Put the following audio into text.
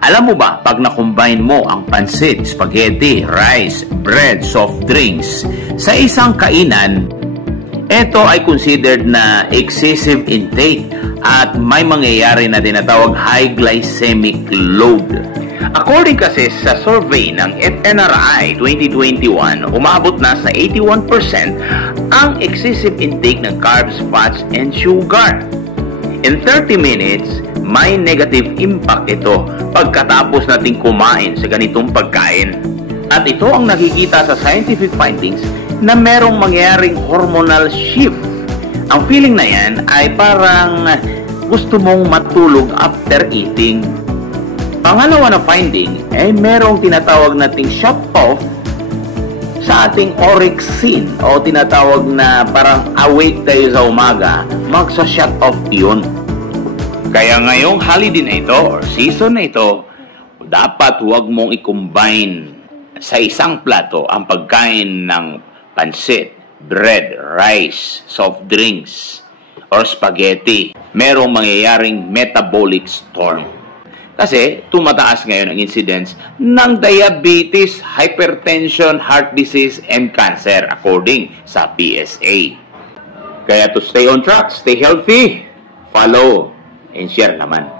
Alam mo ba, pag na-combine mo ang pansit, spaghetti, rice, bread, soft drinks sa isang kainan, ito ay considered na excessive intake at may mangyayari na tinatawag high glycemic load. According kasi sa survey ng FNRI 2021, umabot na sa 81% ang excessive intake ng carbs, fats, and sugar. In 30 minutes, may negative impact ito pagkatapos nating kumain sa ganitong pagkain. At ito ang nakikita sa scientific findings na merong mangyaring hormonal shift. Ang feeling na yan ay parang gusto mong matulog after eating. Pangalawa na finding ay merong tinatawag nating shut off sa ating orexin o tinatawag na parang awake tayo sa umaga, magsa-shut off yun. Kaya ngayong holiday na ito or season na ito, dapat huwag mong i-combine sa isang plato ang pagkain ng pansit, bread, rice, soft drinks, or spaghetti. Merong mangyayaring metabolic storm. Kasi tumataas ngayon ang incidence ng diabetes, hypertension, heart disease, and cancer according sa PSA. Kaya to stay on track, stay healthy, follow, and share naman.